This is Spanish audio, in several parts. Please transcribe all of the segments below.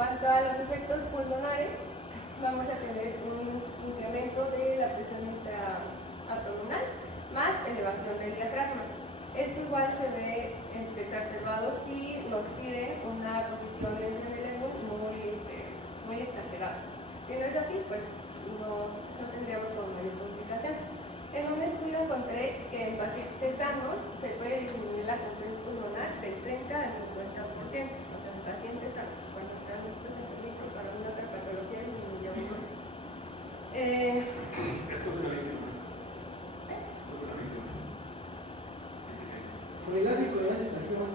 cuanto a los efectos pulmonares, vamos a tener un incremento de la presión intraabdominal más elevación del diafragma. Esto igual se ve exacerbado si nos piden una posición en el lémur muy exagerada. Si no es así, pues no tendríamos como mayor complicación. En un estudio encontré que en pacientes sanos se puede disminuir la compresión pulmonar del 30 al 50%. O sea, en pacientes sanos, cuando están enfermitos para una otra patología, disminuye aún más. Esto es una víctima. Colegas y colegas, así más.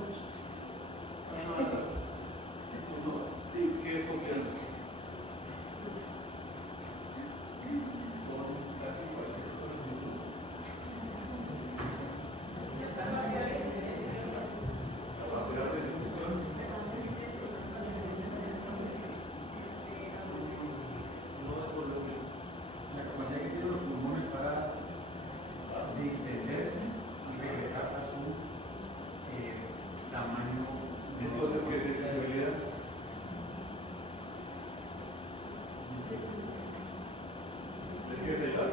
Sí, ¿qué es confianza? Entonces, ¿qué es sensibilidad? ¿Les quieres ayudar?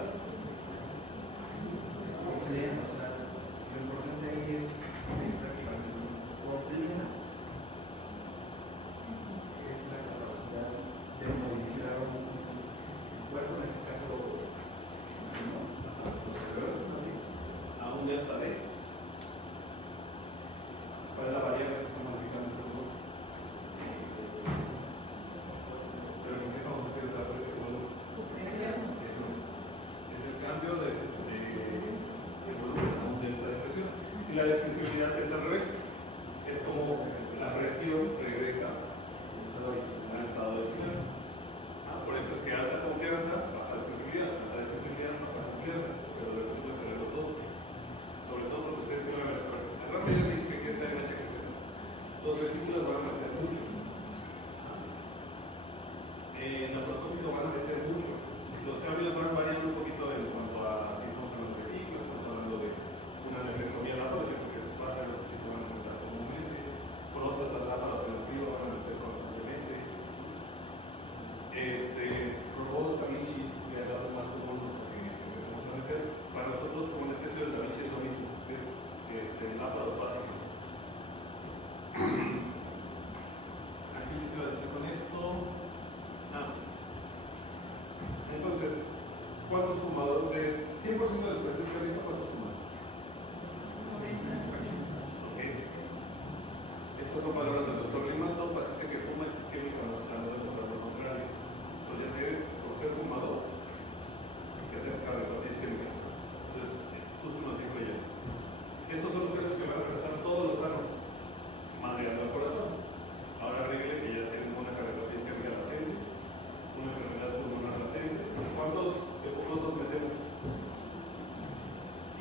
Lo importante ahí es prácticamente ordenas. Es la capacidad de modificar un cuerpo, en este caso, A un delta D. ¿Cuál es la variable que está modificando el cuerpo? Pero ¿en qué estamos haciendo la presión? Eso es el cambio de volumen a un delta de presión. Y la extensibilidad es al revés. Es como la presión regresa al estado original. Por eso es que alta confianza, baja sensibilidad. Alta sensibilidad, baja confianza. Pero debemos de tener los dos. Sobre todo porque ustedes tienen la versión. El ramo ya me dice que está en HQC. Los vesículos van a meter mucho. En la prostómico van a meter mucho. Los cambios van variando un poquito en cuanto a si estamos hablando de vesículos, estamos hablando de una nefrectomía laparosa, porque es más de lo que se van a enfrentar comúnmente. Próstatas láparas selectiva van a meter constantemente. Robots Da Vinci ya es algo más común que empezamos a meter. Para nosotros, como anestesio de Da Vinci es lo mismo, es láparo básico. Aquí les iba a decir con esto. Entonces, ¿cuántos sumadores de 100% del precio que realiza? ¿Cuántos suman? 90. Ok. Estas son palabras del doctor Lima. Todo paciente que fuma es isquémico, no está dando lo contrario. Entonces, ya debes, por ser fumador, que te carga isquémica. Entonces, justo nos dijo ella. Estos son los casos que van a prestar todos los sanos, madreando al corazón. Ahora arregle que ya tenemos una cardiopatía isquémica latente, una enfermedad pulmonar latente. ¿Cuántos epujosos metemos?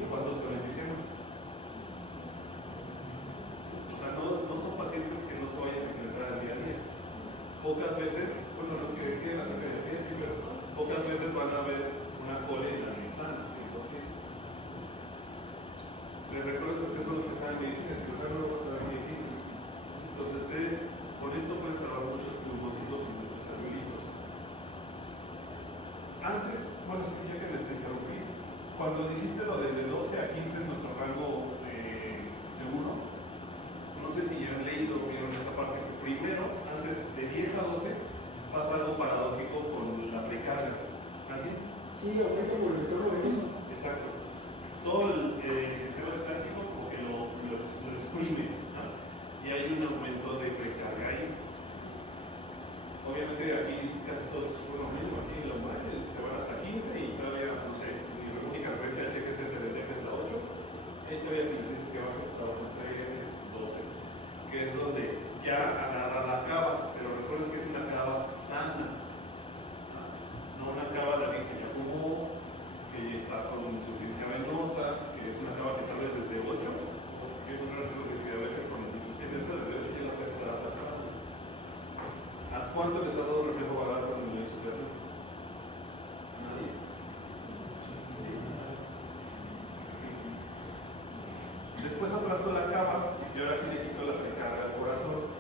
¿Y cuántos beneficiamos? O sea, no son pacientes que no se vayan a enfrentar al día a día. Pocas veces, bueno, los que quieren hacer beneficio, sí, pero pocas veces van a ver una cólera sana, 100%. Les recuerdo que ustedes son los que saben medicina, si los no saben medicina. Entonces ustedes con esto pueden salvar muchos pulmoncitos y muchos arbolitos. Antes, bueno, es que ya que me interrumpí, cuando dijiste lo de 12 a 15 es nuestro rango seguro, no sé si ya han leído o vieron esta parte. Primero, antes de 10 a 12, pasa algo paradójico con la precarga. ¿Alguien? Sí, aumento por el retorno venoso. Exacto. Todo el sistema estático como que lo exprime, ¿no? Y hay un aumento de precarga ahí. Obviamente aquí casi todos, bueno, mínimo aquí en la UMAL te van hasta 15 y todavía, no sé, mi única referencia al cheque se te es la 8. Ahí todavía si necesitas que baje hasta 13, 12, que es donde ya agarra la cava, pero recuerden que es una cava sana, no una cava de alguien que ya fumó, que está con insuficiencia venosa, que es una cava que tal vez desde 8, que es un raro que a veces con insuficiencia venosa desde 8 ya la puede estar atrasada. ¿A cuánto les ha dado reflejo vagal con la insuficiencia? ¿Nadie? ¿Sí? Después aplasto la cava y ahora sí le quito la precarga al corazón.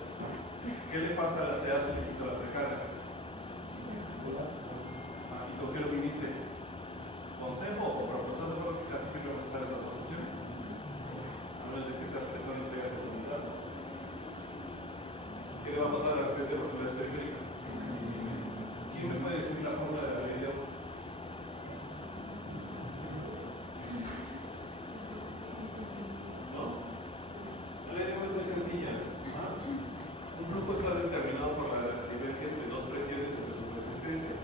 ¿Qué le pasa a la TA si le quito la precarga? ¿Y con qué lo viniste? ¿Consejo o propuestas de juego que casi siempre vas a estar en las dos opciones? A menos de que esta persona no tenga seguridad. ¿Qué le va a pasar a la residencia de posibilidades periféricas? ¿Quién me puede decir la fórmula de la ley de agua? ¿No? La ley de agua es muy sencilla. Un flujo está determinado por la diferencia entre dos presiones entre sus resistencias.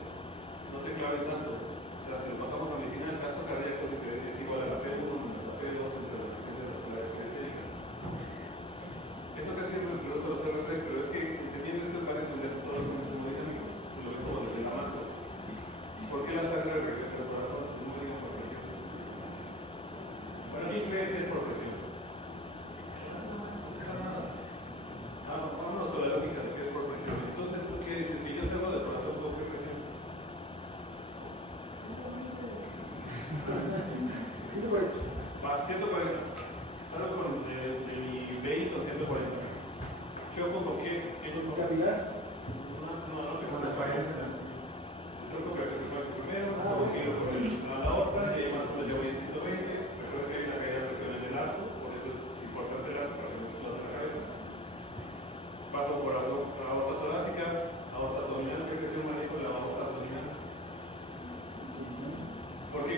No se claven tanto. O sea, si lo pasamos a medicina, el caso cardíaco es igual a la P1 menos la P2 entre las resistencias vasculares periféricas. Eso casi siempre me pregunto los R3, pero es que entendiendo esto van a entender todo el mecanismo dinámico. Se lo ven como desde la mano. ¿Por qué la sangre regresa al corazón? No me digan por presión. Para mí creen que es por presión. Vámonos con la lógica de que es por presión. Entonces, ¿qué dices? Que yo salgo del corazón con qué presión. 140. Va, 140. Ahora con de mi 20 o 140. Choco con qué? ¿Qué choco? Capilar. No, choco con las varias. Choco con el primero, un kilo con la otra, y ahí más o menos yo voy en 120. Recuerda que hay una caída de presión en el arco, por eso es importante el arco para que no se explote la cabeza. Paso por aorta torácica, aorta abdominal. ¿Qué presión manejo en la aorta abdominal? ¿Por qué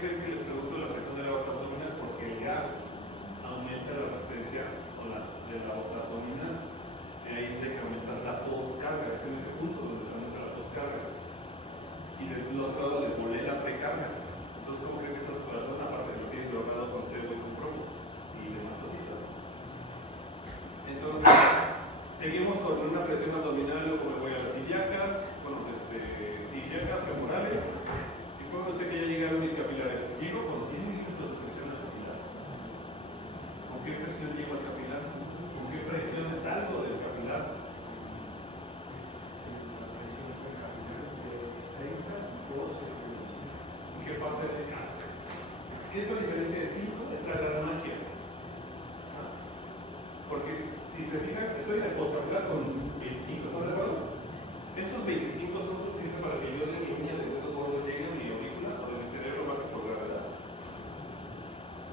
creen que les pregunto la presión de la aorta abdominal? Porque el gas aumenta la resistencia de la aorta abdominal. De ahí te que aumentas la poscarga. Es en ese punto donde se aumenta la poscarga. Y del otro lado le volé la precarga. Entonces, ¿cómo creen que estás corazón? Aparte que lo tienes drogado con sebo y con cromo y demás cositas. Entonces, seguimos con una presión abdominal, luego me voy a las ilíacas, ilíacas femorales. Y cuando sé que ya llegaron mis capilares, llego con 100 milímetros de presión al capilar. ¿Con qué presión llego al capilar? ¿Con qué presión salgo del capilar? La presión del capilar es de 30, 12, 25. ¿Y qué pasa en el capilar? Esa diferencia de 5 es la gran magia. Porque si se fijan, estoy en el postcapilar con 25, ¿están de acuerdo? Esos 25 son suficientes para que yo de mi uña de dedos gordos llegue a mi aurícula o de mi cerebro baje por gravedad.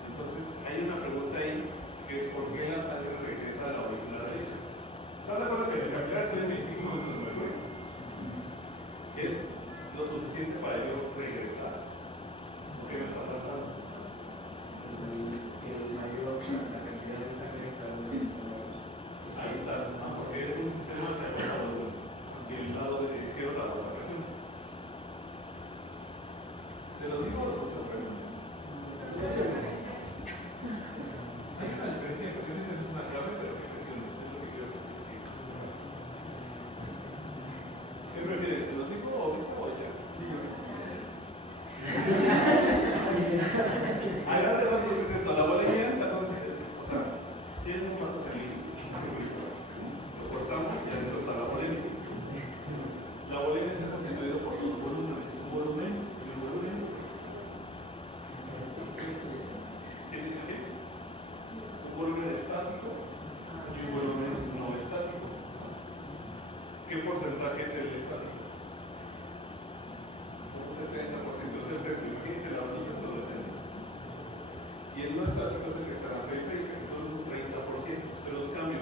Entonces, hay una pregunta ahí que es ¿por qué la sangre regresa a la aurícula derecha? ¿Están de acuerdo que en el capilar estoy en 25 minutos de mercurio? Si es lo suficiente para yo regresar, ¿por qué me está faltando? El mayor, la cantidad de sangre está en los estómagos. Ahí está, porque es un sistema transportador y el lado de izquierdo la presión. ¿Se los digo o los sorprendo? Hay una diferencia de presiones, esa es una clave, pero ¿qué presiones? Es lo que quiero que se explique. ¿Qué prefieres? ¿Se los digo ahorita o ya? A grandes rasgos es esto, la boleña está o sea, tiene un paso feliz. Lo cortamos y adentro está la boleña. La boleña está constituida por dos volúmenes, un volumen y un volumen. Un volumen estático y un volumen no estático. ¿Qué porcentaje es el estático? Un 70%, es el centro. Imagínense la hornilla todo el centro. Y el no estático es el que está en la periférica, que solo es un 30%. Se los cambio.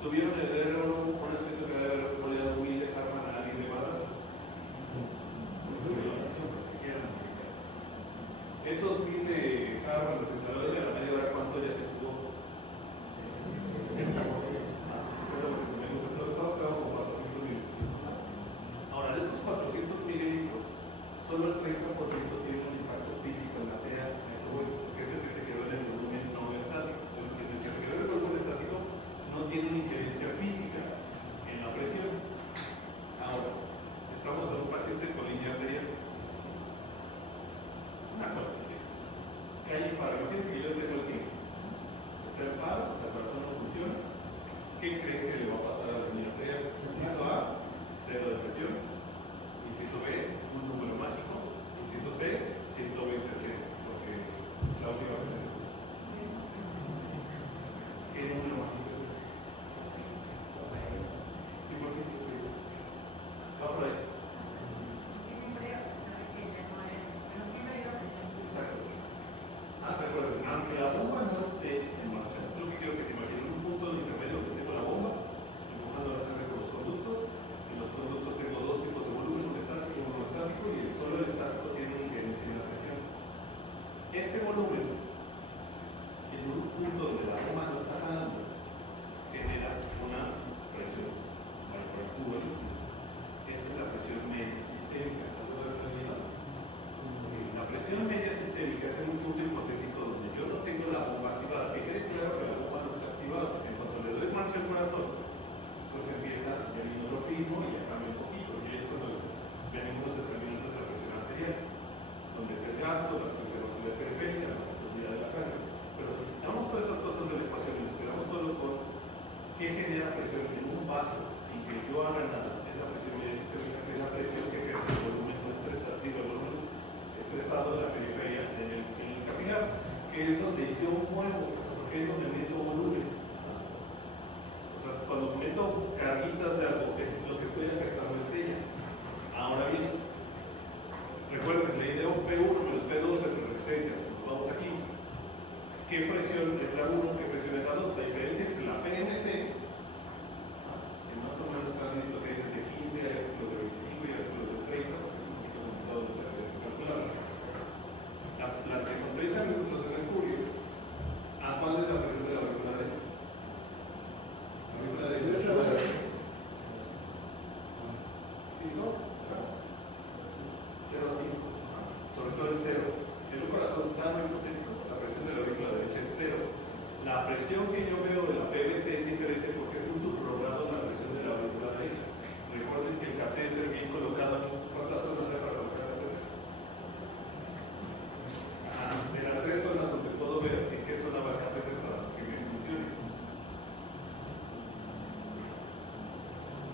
¿Tuvieron el error, un aspecto que debe haber rodeado Will de Harman a alguien de Badas? Esos Will de Harman, los que se hablan de la media hora, ¿cuánto ya se estuvo? Ahora, de esos 400 mililitros, solo el 30% tiene un impacto físico en la TA, porque es el que se quedó en el volumen no estático. El que se quedó en el volumen estático no tiene una injerencia física.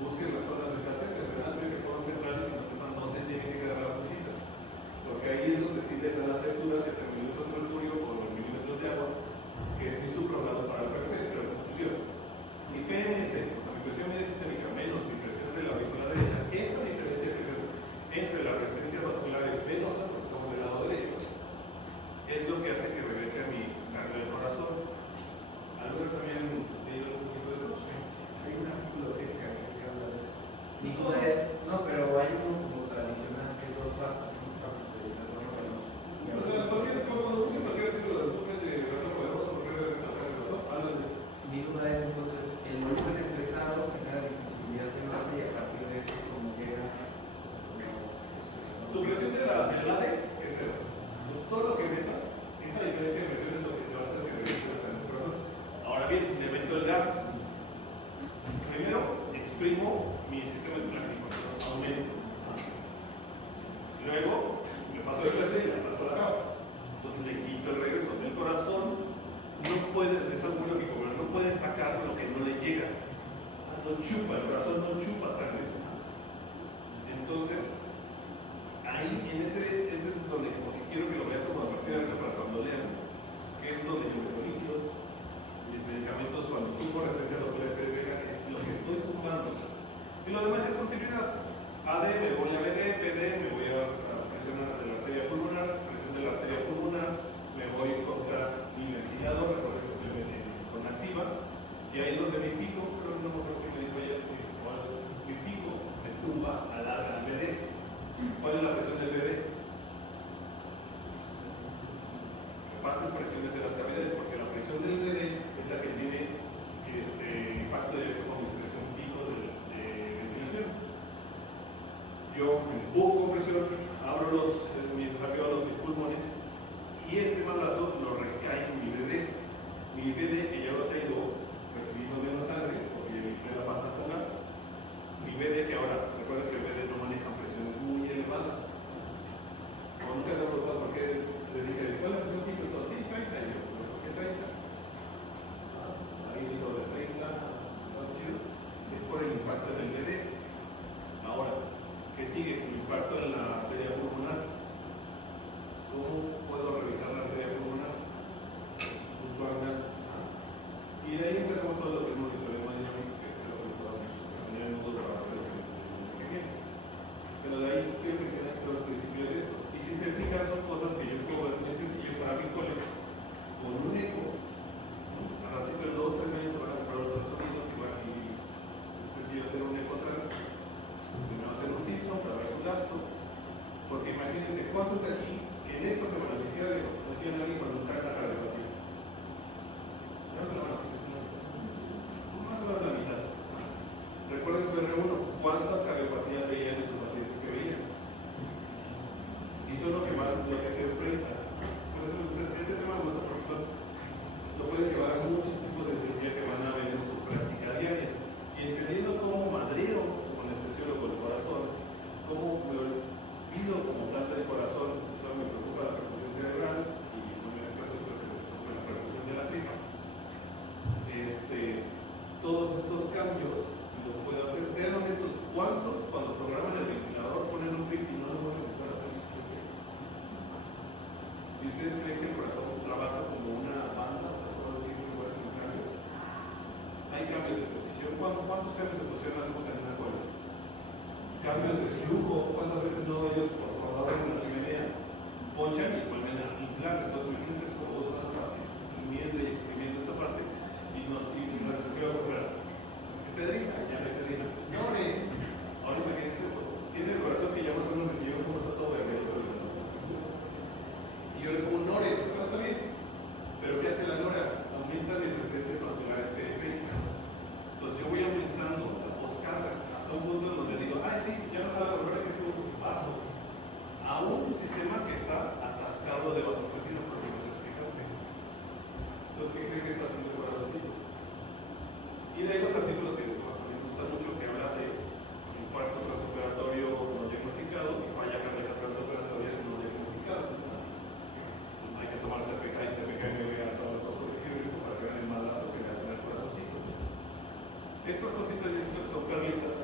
busquen las zonas de catéter, ¿verdad? Que puedan centrales y no sepan dónde tiene que quedar la puntita. Porque ahí es donde sí les da la textura, que es el milímetros de mercurio con los milímetros de agua, que es mi suprogrado para el PVC. Pero en conclusión, mi PMS, la mi presión media sistémica menos mi presión de la aurícula derecha, esta diferencia de presión entre las resistencias vasculares venosas, porque estamos del lado derecho, es lo que hace que regrese a mi sangre del corazón. ¿Alguno también leído un poquito de eso? Hay un artículo que habla de eso. Mi duda es, no, pero hay uno como tradicional de dos barcos, un barco de carbono venoso. Y O sea, cuando usen cualquier artículo de resumen de Rato Poderoso, porque es de sacar el botón, hablan de eso. mi duda es entonces, el volumen estresado genera disensibilidad venosa y a partir de eso como llega Tu presión de la AD es cero. Pues todo lo que metas, esa diferencia de presión es lo que te va a hacer que regrese la sangre del corazón. Ahora bien, le meto el gas. Primero, exprimo mi sistema esplácnico, entonces aumento. Luego, le paso el presión y le paso la cava. Entonces le quito el regreso. El corazón no puede, es algo muy lógico, pero no puede sacar lo que no le llega. No chupa, el corazón no chupa sangre. Entonces, ahí, ese es donde como que quiero que lo vean como a partir de acá para cuando lean, que es donde yo meto líquidos, mis medicamentos, cuando tumbo resistencia a los PDP, es lo que estoy tumbando. Y lo demás es continuidad. AD me voy a BD, BD me voy a presionar de la arteria pulmonar, presión de la arteria pulmonar, me voy contra mi ventilador, recuerden que estoy con activa, y ahí es donde mi pico, creo que no me acuerdo que me dijo ella, mi pico me tumba al BD. ¿Cuál es la presión del BD? Que pasen presiones de las cavidades, porque la presión del BD es la que tiene impacto directo con mi presión pico de ventilación. Yo empujo con presión, abro mis alveolos, mis pulmones, y este madrazo lo recaigo en mi BD. Mi BD, que ya lo tengo, recibimos menos sangre, porque me inflé la panza con gas. Mi BD, que ahora, recuerden que el BD no maneja presiones muy elevadas. O nunca se ha preguntado por qué les dije, ¿cuál es la presión pico? Sí, 30, y yo, ¿por qué 30? Ahí digo de 30, está chido. Es por el impacto en el BD. Ahora, ¿qué sigue? El impacto en la arteria pulmonar. ¿Cómo puedo revisar la arteria pulmonar? Un suave. Y de ahí empezamos todo lo que es monitoreo dinámico, que es lo que podemos tener en modo para hacer lo que viene. Pero de ahí quiero que queden claros los principios de eso. Y si se fijan, son cosas que yo puedo ver muy sencillo para mi colega. Con un eco, a ratito de 2 o 3 años se van a comprar otros sonidos, igual y es sencillo hacer un eco atrás. Primero hacer un Simpson para ver su gasto. Porque imagínense cuántos de aquí que en esta semana ni siquiera lejos no tienen alguien con un carga radioactiva. No se lo van a hacer. Más o menos la mitad. Recuerden su R1, ¿cuántas cardiopatías veían en sus pacientes que veían? Y son lo que más lo que se enfrenta. Por eso este tema de nuestro profesor lo puede llevar a muchos tipos de cirugía que van a ver en su práctica diaria. Y entendiendo cómo madrero, como anestesiólogo del corazón, cómo me olvido como tal del corazón, solo me preocupa la perfusión cerebral y en este caso es la perfusión de la tripa. Todos estos cambios los puedo hacer, sean honestos, ¿cuántos cuando programan el ventilador ponen un pip y no lo vuelven a usar a ¿Y ustedes creen que el corazón trabaja como una banda? O sea, todo el tiempo igual sin cambios. Hay cambios de posición. ¿Cuántos cambios de posición hacemos en una cuerda? Cambios de flujo. ¿Cuántas veces no ellos por favor en la chimenea ponchan y vuelven a inflar? Entonces imagínense como dos manos exprimiendo y exprimiendo esta parte y nos queda por fuera. Efedrina, ya no efedrina. No, ahora imagínense esto. Tiene el corazón que ya más o menos me siguió como está todo verde. Y yo le pongo un Nore, no está bien. Pero ¿qué hace la Nora? Aumenta mis resistencias vasculares periféricas. Entonces yo voy aumentando la poscarga hasta un punto en donde digo, sí, ya no jala la Nora que es un vaso. A un sistema que está atascado de vasopresina, porque nos explicaste. Entonces, ¿qué crees que está haciendo el corazón? Y de ahí los artículos que me gustan mucho que habla de infarto transoperatorio no diagnosticado y falla cardíaca transoperatoria no diagnosticada. Hay que tomar CPK y CPK a todo el costo de quirúrgico para que vean el madrazo que le hacen al corazoncito. Estas cositas son perlitas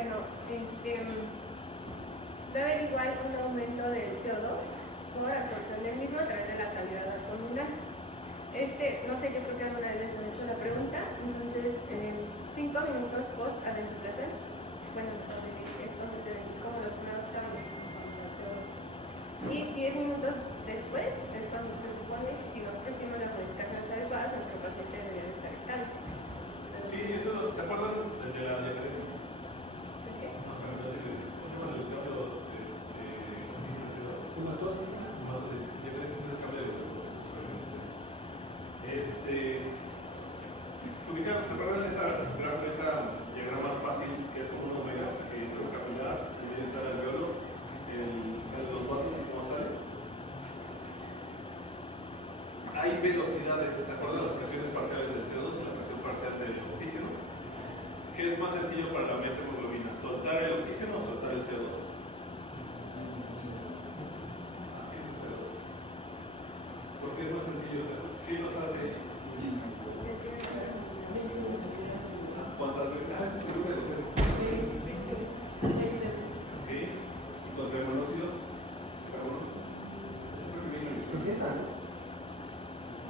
Bueno, va a haber igual un aumento del CO2 por absorción del mismo a través de la cavidad abdominal. No sé, yo creo que alguna vez les han hecho la pregunta, entonces 5 minutos post adensificación, bueno, es donde se ven como los primeros cambios con el CO2. Y 10 minutos después es cuando se supone, si nosotros hicimos las modificaciones adecuadas, nuestro paciente debería de estar estable. Sí, eso, ¿se acuerdan de la diabetes? ¿De qué? No, pero no sé, ¿cómo se llama el cambio Hematosis. diabetes es el cambio de glucosa. ¿Se acuerdan de esa diagrama fácil que es como una omega, que entra un capilar y debe estar el alveolo, los vasos y cómo sale? Hay velocidades, ¿se acuerdan las presiones parciales del CO2 y la presión parcial del oxígeno? ¿Qué es más sencillo para la methemoglobina? ¿Soltar el oxígeno o soltar el CO2? ¿Por qué es más sencillo? ¿Qué nos hace? ¿Cuántas veces? Es el número de cero. ¿Sí? ¿Y contra el monóxido de carbono? Es súper pequeño. 60, ¿no?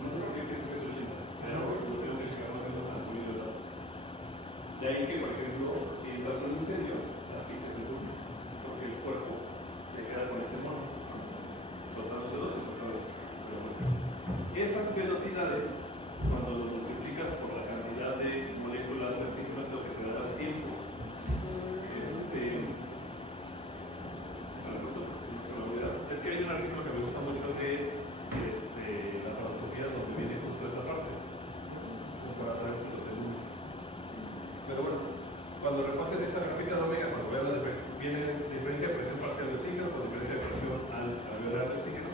No sé por qué pienso que es 80. Pero los CO2 que llegamos a tan muy delgado. De ahí que, por ejemplo, si entras en un incendio, las asfixias se duran. Porque el cuerpo se queda con ese mono. Soltando CO2 y soltando el oxígeno. Esas velocidades, cuando lo multiplicas por la cantidad de moléculas de oxígeno, es lo que te da los tiempos. Es que hay un artículo que me gusta mucho de la paroscopía donde viene justo esta parte, como para traerse los números. Pero bueno, cuando repasen esta gráfica de omega, cuando vean viene diferencia de presión parcial de oxígeno con diferencia de presión alveolar de oxígeno,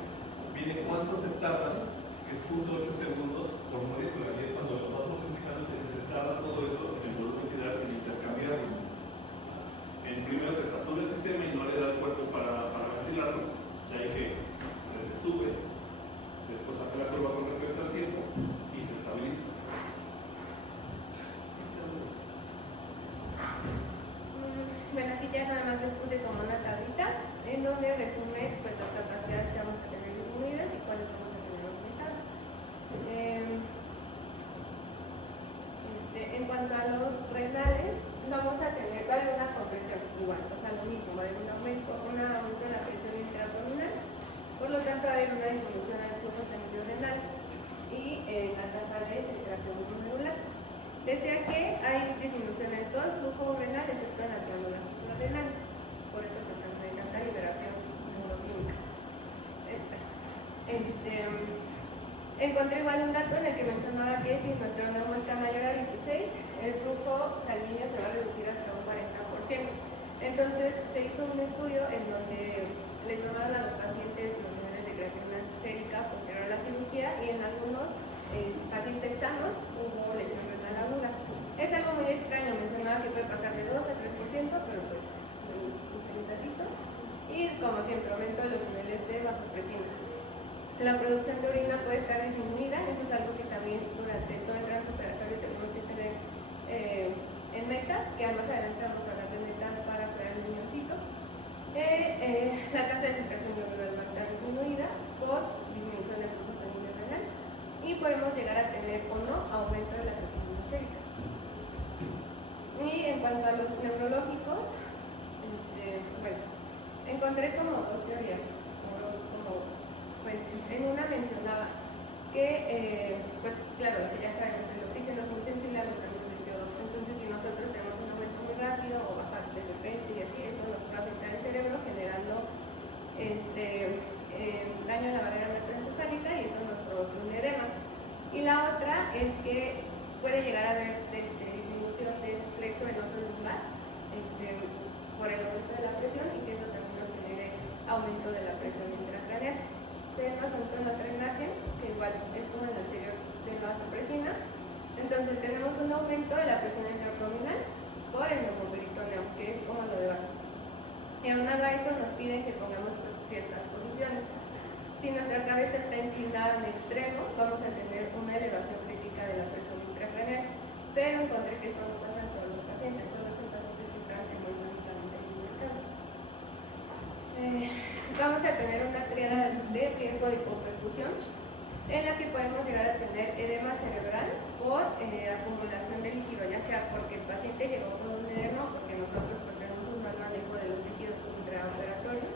viene cuánto se tarda, que es 0.8 segundos por molécula, y es cuando lo vamos multiplicando, entonces se tarda todo eso en el volumen que da en intercambiarlo. En primero se satura el sistema y no le da el cuerpo para ventilarlo, de ahí que se sube, después hace la curva con respecto al tiempo y se estabiliza. Bueno, aquí ya nada más les puse como una tablita en donde resume pues las capacidades que vamos a tener disminuidas y cuáles vamos a tener aumentadas. En cuanto a los renales, vamos a tener, va a haber una compresión igual, o sea, lo mismo, va a haber un aumento de la presión intraabdominal, por lo tanto va a haber una disminución del flujo sanguíneo renal y en la tasa de filtración glomerular. Desea que hay disminución en todo el flujo renal, excepto en las glándulas suprarrenales, por eso pues hay tanta liberación neuroquímica. Encontré igual un dato en el que mencionaba que si nuestro neumo está mayor a 16, el flujo sanguíneo se va a reducir hasta un 40%. Entonces se hizo un estudio en donde le tomaron a los pacientes los niveles de creatinina sérica posterior a la cirugía y en algunos pacientes sanos hubo lesión renal aguda. Es algo muy extraño, mencionaba que puede pasar de 2 a 3%, pero pues me puse un datito. Y como siempre, aumento de los niveles de vasopresina. La producción de orina puede estar disminuida, eso es algo que también durante todo el transoperatorio tenemos que tener en metas, que más adelante vamos a hablar de metas para crear el riñoncito. La tasa de filtración glomerular va a estar disminuida por disminución del flujo sanguíneo renal y podemos llegar a tener o no aumento de la creatinina sérica. Y en cuanto a los neurológicos, bueno, encontré como dos teorías, como fuentes. En una mencionaba que, pues claro, lo que ya sabemos, el oxígeno es muy sensible a los cambios de CO2, entonces si nosotros tenemos un aumento muy rápido o bajar de repente y así, eso nos puede afectar el cerebro generando daño a la barrera mesencefálica y eso nos provoca un edema. Y la otra es que puede llegar a haber disminución del plexo venoso lumbar por el aumento de la presión y que eso también nos genere aumento de la presión intracraneal. Se ve más aumento en la otra imagen, que igual es como el anterior de la vasopresina. Entonces tenemos un aumento de la presión intraabdominal por el neuroperitoneo, que es como lo de base. Y aunado a eso nos piden que pongamos ciertas posiciones. Si nuestra cabeza está inclinada en extremo, vamos a tener una elevación crítica de la presión intracraneal, pero encontré que esto no pasa en todos los pacientes, solo en pacientes que están en muy buen vamos a tener una triada de riesgo de hipoperfusión, en la que podemos llegar a tener edema cerebral por acumulación de líquido, ya sea porque el paciente llegó con un edema, porque nosotros pues, tenemos un mal manejo de los líquidos intraoperatorios,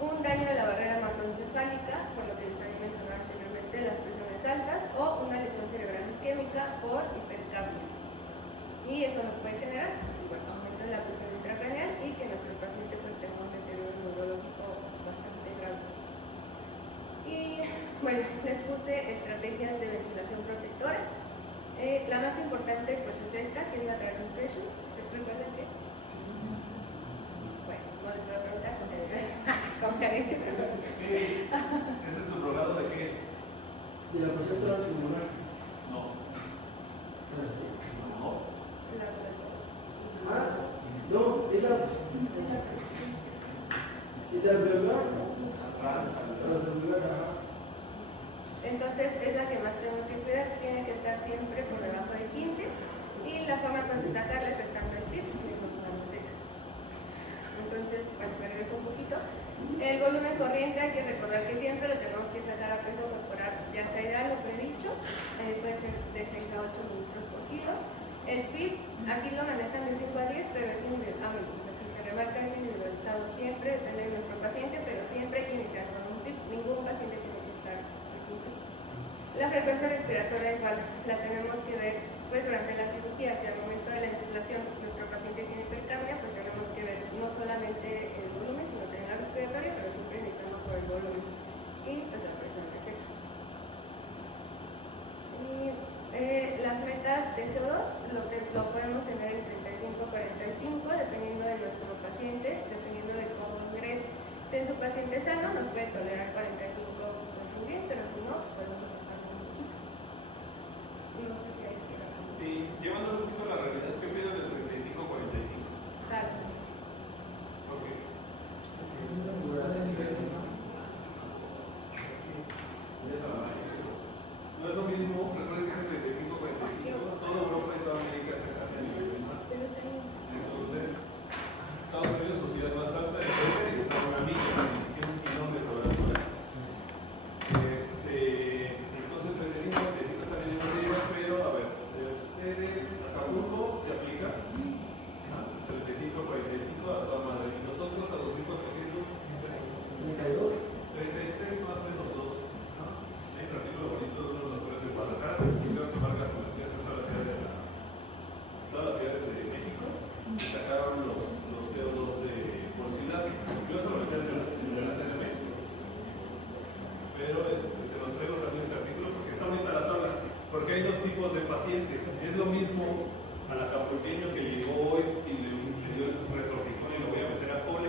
un daño de la barrera hematoencefálica, por lo que les había mencionado anteriormente, las presiones altas, o una lesión cerebral isquémica por hipercapnia. Y eso nos puede generar pues, aumento de la presión intracraneal y que nuestro paciente pues, tenga un deterioro neurológico bastante grave. Y bueno, les puse estrategias de ventilación protectora. La más importante pues es esta, que es la drag impression. ¿Recuerdan qué es? Bueno, no les voy a preguntar con carencia. Sí, ¿ese es subrogado de qué? De la presión transpulmonar. No. No. Ah, no, es la. ¿Es la alveolar? Transalveolar, ajá. Entonces es la que más tenemos que cuidar, tiene que estar siempre por debajo de 15 y la forma pues, de sacarla es restando el PIB y continuando seca. Entonces, bueno, me regreso un poquito. El volumen corriente hay que recordar que siempre lo tenemos que sacar a peso corporal, ya sea ideal o predicho, puede ser de 6 a 8 mililitros por kilo. El PIB, aquí lo manejan de 5 a 10, pero es individual, aquí se remarca, es individualizado siempre, depende de nuestro paciente, pero siempre hay que iniciar con un PIB, ningún paciente tiene que estar sin PIB. La frecuencia respiratoria igual, la tenemos que ver pues durante la cirugía, si al momento de la insuflación nuestro paciente tiene hipercapnia, pues tenemos que ver no solamente el volumen, sino también la respiratoria, pero siempre iniciando por el volumen y pues la presión receta. Y las metas de CO2 lo podemos tener en 35-45, dependiendo de nuestro paciente, dependiendo de cómo ingrese. Si en su paciente sano nos puede tolerar 45 pues muy bien, pero si no, podemos bajar un poquito. No sé si hay que bajar. Sí, llevando un poquito a la realidad, ¿qué pido del 35-45? Claro. ¿Por qué? No es lo mismo, recuerden que es 35-45, toda Europa y toda América está casi a nivel menor. Entonces, Estados Unidos, su ciudad más alta, está a una milla, ni siquiera un kilómetro de altura. Entonces, 35-45 está bien arriba, pero a ver, de ustedes, Acapulco se aplica 35-45 a toda madre, y nosotros a 2.400, 33 más o menos 2. Hay un artículo bonito de unos doctores de Guadalajara que quisieron tomar gasologías en todas las ciudades de México y sacaron los CO2 por ciudad. Yo solo me decía de la CDMX, pero se los traigo también este artículo porque está bonita la tabla, porque hay dos tipos de pacientes. Es lo mismo al acapulqueño que llegó hoy y le dio el retropicón y lo voy a meter a cole,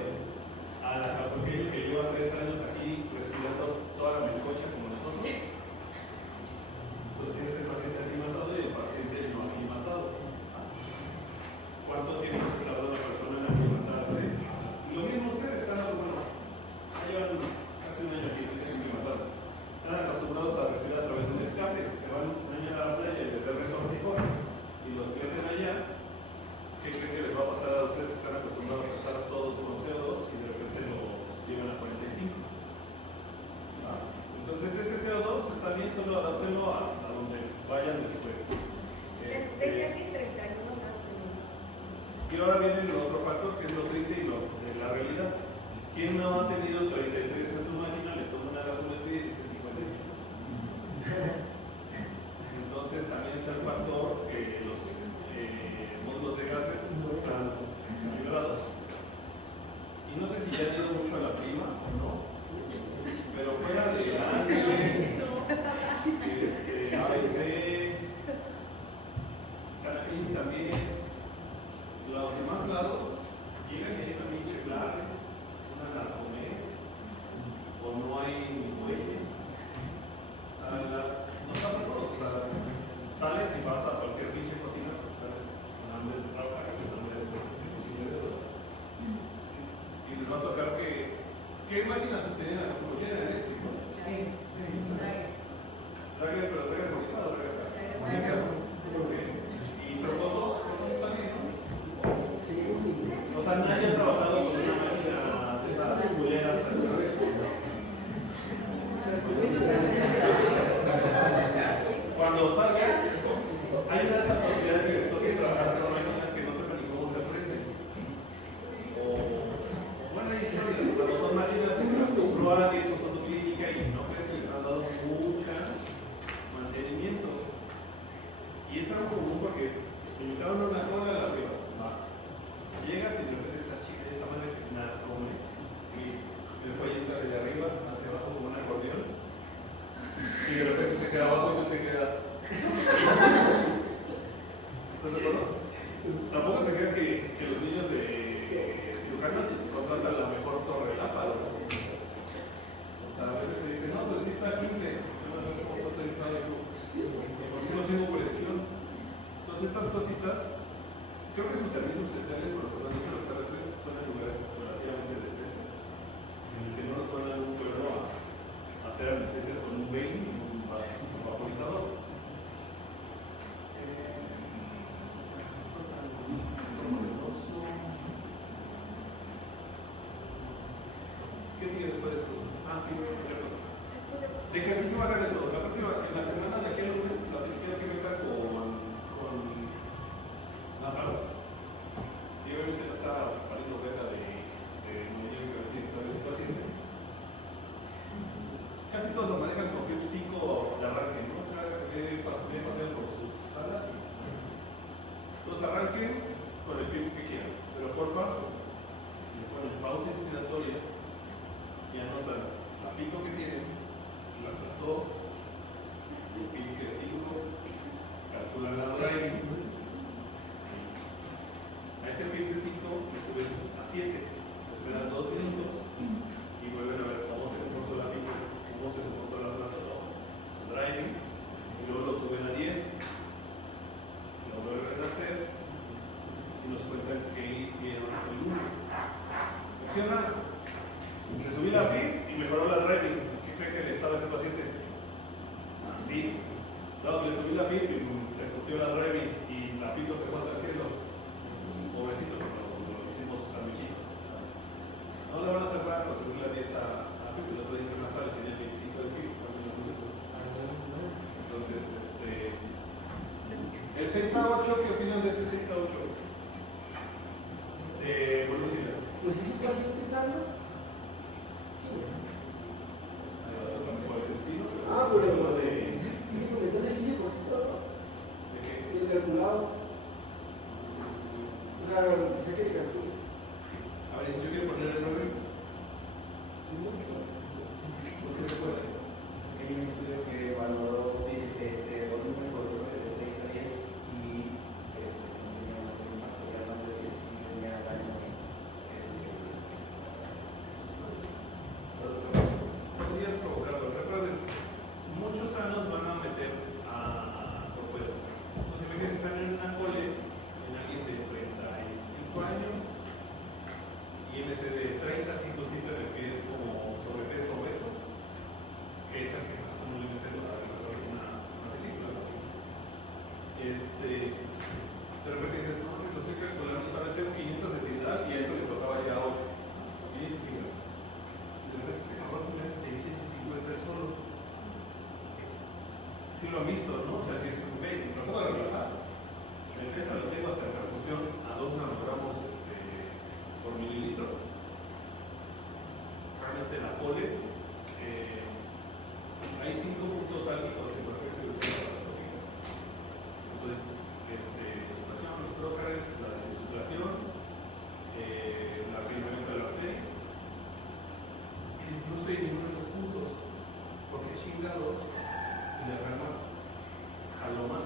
al acapulqueño que lleva 3 años aquí respirando toda la melcocha como nosotros. Entonces tienes el paciente aclimatado y el paciente no aclimatado. ¿Cuánto tiempo se tarda la persona en aclimatarse? Lo mismo ustedes están, bueno, llevan casi un año aquí, aclimatados. Están acostumbrados a respirar a través de un escape, se van un año a la playa y les da retorticón y los meten allá. ¿Qué creen que les va a pasar a ustedes que están acostumbrados a estar todos con CO2 y de repente los llevan a 45? Entonces ese CO2 está bien, solo adáptenlo a donde vayan después. Desde aquí 31 más. Y ahora viene el otro factor que es lo triste y lo de la realidad. ¿Quién no ha tenido 33 en su máquina? Le toma una gasometría y dice 55. Entonces también está el factor que los mundos de gases están liberados. Y no sé si ya han ido mucho a la prima o no, pero fuera de Ángeles, ABC, Sanapín también, los demás lados llegan y hay una pinche clave, una narcomed, o no hay ni fuelle. No pasa por los lados. Sales y vas a cualquier pinche cocina, sales con hambre de trabajar, con hambre de cocina de dos. Y les va a tocar que. ¿Qué máquinas se tenían a la eléctrico? Sí. Dragger, pero Dragger bonita o Dragger. ¿Y Proposo? También, ¿no? O sea, nadie ha trabajado con una máquina de esas culeras. igual tiene costo su clínica y no creo que les han dado mucho mantenimiento. Y es algo común porque es, invitaron a una cola a la arriba, más. Llegas y de repente esa chica, esta madre que nada come, y el cuello sale de arriba hacia abajo como un acordeón, y de repente se queda abajo y tú te quedas. ¿Estás de acuerdo? Tampoco te creas que los niños de cirujanos contratan la mejor torre de láparo. O sea, a veces te dicen, no, pero sí está a 15, no sé por qué autorizado eso, porque no tengo presión. Entonces estas cositas, creo que sus servicios esenciales, por lo que me han dicho los terrestres, son en lugares relativamente decentes, en el que no nos van a dar un pueblo a hacer anestesias con un vein y un vaporizador. ¿Qué sigue después de esto? De ejercicio va a hacer eso. La próxima, en la semana de aquí al lunes, la cirugía que meta con náparos. Si obviamente no está pariendo reta de movimiento que tiene ese paciente. Casi todos lo manejan con PIP 5 de arranque, ¿no? Viene paseando por sus salas. Entonces arranquen con el PIP que quieran, pero porfa, les ponen pausa inspiratoria y anotan la pico que tienen, la plató, el PIP que es 5, calculan la driving, a ese PIP de 5 le suben a 7, se esperan 2 minutos y vuelven a ver cómo se comportó la pico, cómo se comportó la plató, driving, y luego lo suben a 10, lo vuelven a hacer y nos cuentan que hicieron el lunes. Opción A, le subí la PIP y mejoró la driving. ¿Qué cree que le estaba a ese paciente? PIP. No, le subí la PIP y se curtió la driving y la PIP se fue hasta el cielo. Pobrecito, lo hicimos sandwichito. No le van a cerrar por subir la 10 a PIP, el otro día en una sala tenía 25 de PIP. Entonces, el 6 a 8, ¿qué opinan de ese 6 a 8? Bueno, sí, Pues si su paciente sano. Sí. Ah, pero de sí, porque entonces el 15%, ¿no? qué? El calculado. O sea, sé que calcules. A ver, si yo quiero poner el nombre, Sí, mucho. ¿por qué se puede? Hay un estudio que valoró volumen por volumen de 6 a 10 y no tenía un impacto ya más de 10 y tenía daño. Podrías provocarlo. Recuerden, muchos sanos van a meter por fuera. Entonces, imagínense, están en una cole, en alguien de 35 años, y MC de 30, 5 citas de que es como sobrepeso o obeso, que es el que más comúnmente va a una vesícula. De repente dices, no, lo estoy calculando, tal vez tengo 500 de tidal y a eso le tocaba ya 8. 550. De repente este cabrón tiene 650 el solo. Sí lo han visto, ¿no? O sea, si dices, ok, lo puedo relajar. El feta lo tengo hasta en perfusión a 2 nanogramos por mililitro. Realmente la pole, hay 5 puntos álgidos en cualquier cirugía laparoscópica. Entonces, insuflación, los trócares, la desinsuflación, el afinamiento de la arteria. Y dices, no estoy en ninguno de esos puntos, porque chingados, el diafragma jaló más.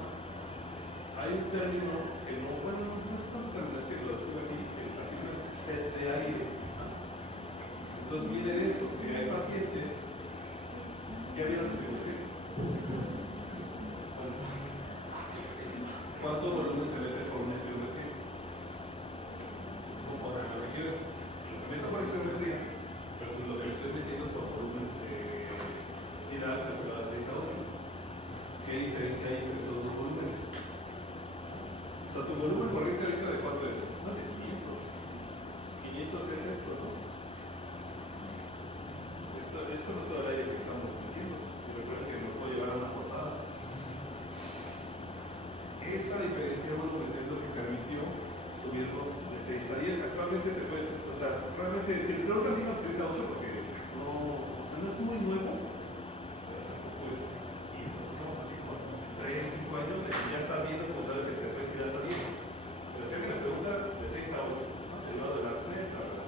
Hay un término que no, bueno, no es tanto término, es que lo estuve aquí, que la fibra es set de aire. Entonces viene de eso, que hay pacientes, ¿ya vieron su geometría? Bueno, ¿cuánto volumen se mete por una geometría? Como para lo que quieres, lo que meto por geometría, versus lo que le estoy metiendo por volumen tidal calculado 6 a 8. ¿Qué diferencia hay entre esos dos volúmenes? O sea, tu volumen corriente ahorita de cuánto es? Más de 500. 500 es esto, ¿no? Esto no es todo el aire que estamos metiendo. Y recuerden que nos puede llevar a una forzada. Esa diferencia de volumen es lo que permitió subirlos de 6 a 10. Actualmente te puedes, o sea, realmente, si te preguntan, digo 6 a 8 porque no sea, no es muy nuevo, pues, y nos estamos así como 3, 5 años de que ya está viendo como tal el 73 y ya está bien. Pero si alguien me pregunta, de 6 a 8, ¿no? Del lado del AXNET, la verdad.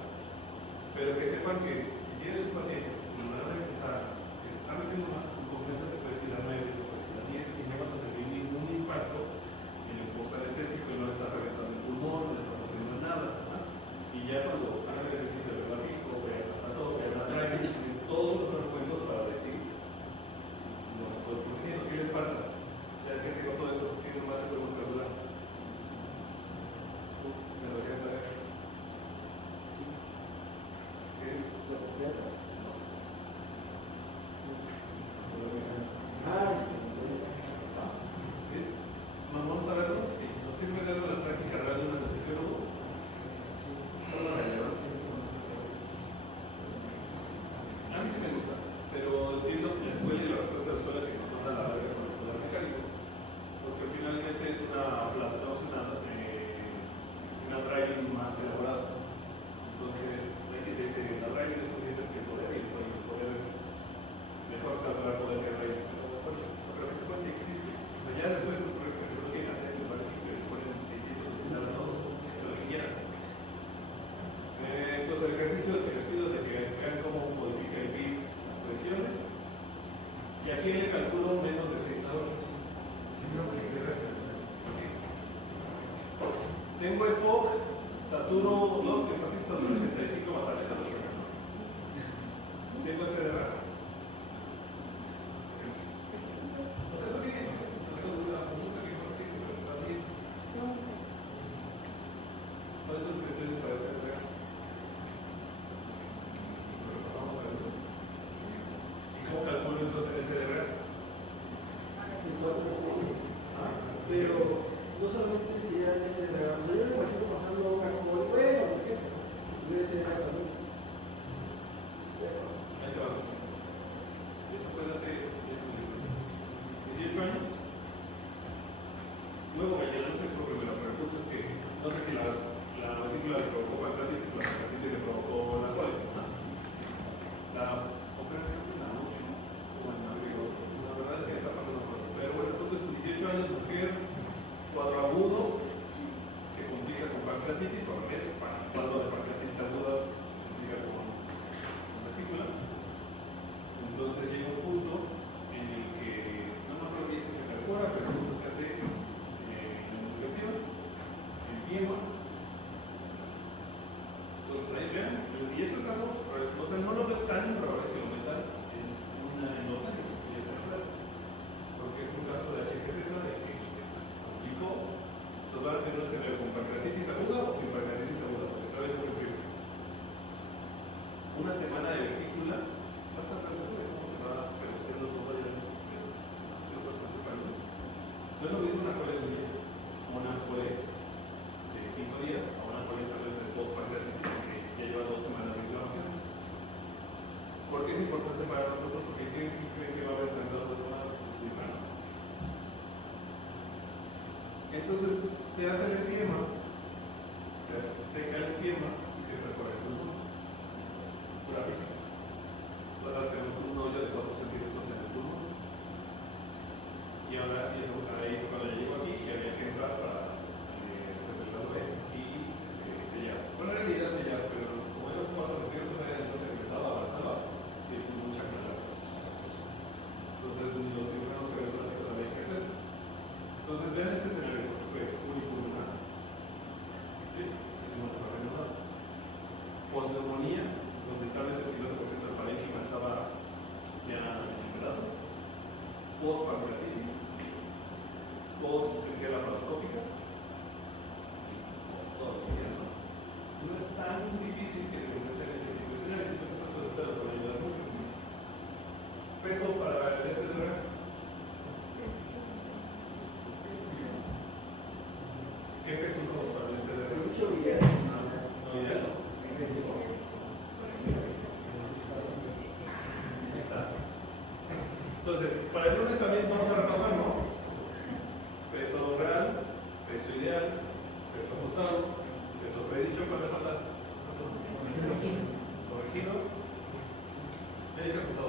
Pero que sepan que si tienes un paciente con una necesaria, que se está metiendo más con confianza, te puedes ir a 9, te puedes ir a 10 y no vas a tener ningún impacto en el post anestésico y no le estás reventando el pulmón, no le estás haciendo nada, ¿no? Y ya cuando hagan el ejercicio de verdad pico, vean a todo, vean a driving, tienen todos los argumentos para decir, no estoy protegiendo, ¿qué les falta? Ya que tengo todo eso, ¿qué nomás le podemos calcular? ¿Me lo quieren traer? ¿Qué es? Vamos a verlo. Sí. ¿Nos sirve de la práctica real de un anestesiólogo? A mí sí me gusta, pero entiendo que la escuela y la respuesta de la escuela que nos manda la verga con el poder mecánico, porque finalmente es una driving más elaborada. Entonces, hay que decir, la driving es suficiente que el poder y el poder es mejor calcular poder que driving. Pero que sepan que existe. O sea, ya después de que se lo quieren hacer, que le ponen 600 a todo, lo que quieran. Entonces, el ejercicio que les pido es de que vean cómo modifica el PIB las presiones. Y aquí le calculo menos de 6 a 8. Tengo EPOC, saturo 2, que el paciente satura 85 basales a los órganos. Tengo SDR. O sea, está bien. No duda, me gusta que no existe, pero está bien. ¿Cuáles son los criterios para SDR? Lo repasamos para eso. ¿Y cómo calculo entonces el SDR? Pero no solamente sería ese dragón, yo me imagino pasando a una como bueno, por ejemplo, ese dragón también. Ahí te va. Eso fue hace 18 años. Luego me llegó el centro que me la pregunta es que no sé si la vesícula le provocó pancreatitis, la pancreatitis le provocó la colitis. La operación en la noche, bueno, la verdad es que esa parte no fue. Pero bueno, entonces 18 años, mujer, cuadro agudo, se complica con pancreatitis, o al revés, cuadro de pancreatitis aguda se complica con vesícula. Entonces llega un punto en el que no me acuerdo bien si se perfora, pero el punto es que hace infección, empiema. Entonces ahí vean, y eso es algo, o sea, no lo veo tan probable que lo metan en 2 años, y ya se me porque es un caso de HGZ de que se complicó. Entonces van a tener un escenario con pancreatitis aguda o sin pancreatitis aguda, porque otra vez es el frío. Una semana de vesícula, vas a ver eso de cómo se va reduciendo todo allá. No es lo mismo una cole de un día, una cole de 5 días, a una cole tal vez de post-pancreatitis que ya lleva 2 semanas de inflamación. ¿Por qué es importante para nosotros? Porque ¿quién cree que va a haber sangrado de zona? Entonces se hace el empiema, se seca el empiema y se perfora el pulmón. Pura física. Ahora tenemos un hoyo de 4 centímetros en el pulmón. Y ahora ahí fue cuando ya llegó aquí y había que entrar para hacer el lado B y sellar. Bueno, era la idea sellar, pero como eran 4 centímetros ahí adentro se empezaba a avanzar y hay mucha calor. Entonces los cirujanos que ven las cosas había que hacer. Entonces vean ese escenario porque fue unipulmonar. ¿Sí? No para ver nada. Postneumonía, donde tal vez el 50% del parénquima estaba ya en pedazos. Post-pancreatitis. Post-sequela laparoscópica. Post-todavía, ¿no? No es tan difícil que se enfrenten a ese tipo de escenarios. Estas cosas te las van a ayudar mucho. Peso para el SDR. ¿Qué peso usamos para el SDR? Mucho ideal. No, ideal no. Ahí está. Entonces, para el lunes también vamos a repasar, ¿no? Peso real, peso ideal, peso ajustado, peso predicho, ¿cuál le falta? Corregido. ¿Qué dice ajustado?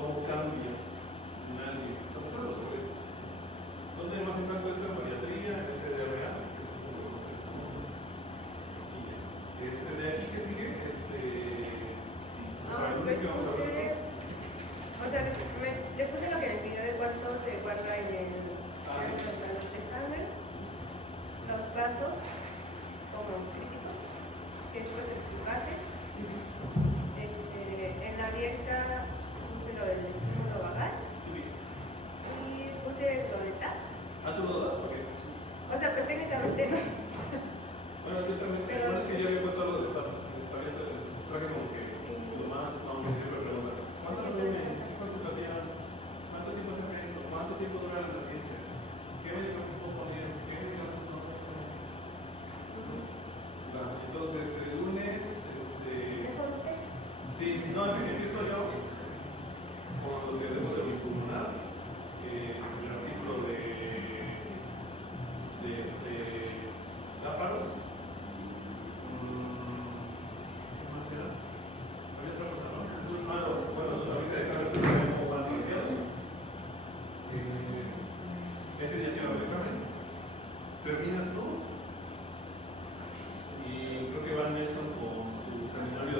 cómo cambia en alguien, sobre todo los jóvenes. ¿Dónde hay más impacto esto? En bariatría, en SDRA, que es un poco más famoso. Y de aquí que sigue, Pues puse, o sea, le puse lo que me pidió de cuánto se guarda en el los examen, los casos como críticos, que es pues el puntaje. En la abierta puse lo del estímulo vagal y puse lo de TAP. Ah, tú lo das, ok. O sea, pues técnicamente no. Bueno, yo también, Pero- no es que yo había puesto lo de TAP, traje como que lo más, aunque siempre preguntan, ¿cuánto duerme? ¿Qué concentración? ¿Cuánto tiempo se hace esto? ¿Cuánto tiempo dura la emergencia? ¿Qué medicamentos puedo poner? ¿Qué medicamentos no puedo poner? Bueno, entonces, el lunes, ¿Mejor usted? sí, no, empiezo yo con lo que debo de mi pulmonar, el artículo de láparos. ¿Qué más era? Había otra cosa, ¿no? Ah, no, bueno, ahorita ya sabes cómo van cambiados. Ese día se va el examen. Terminas tú y creo que va Nelson con su seminario de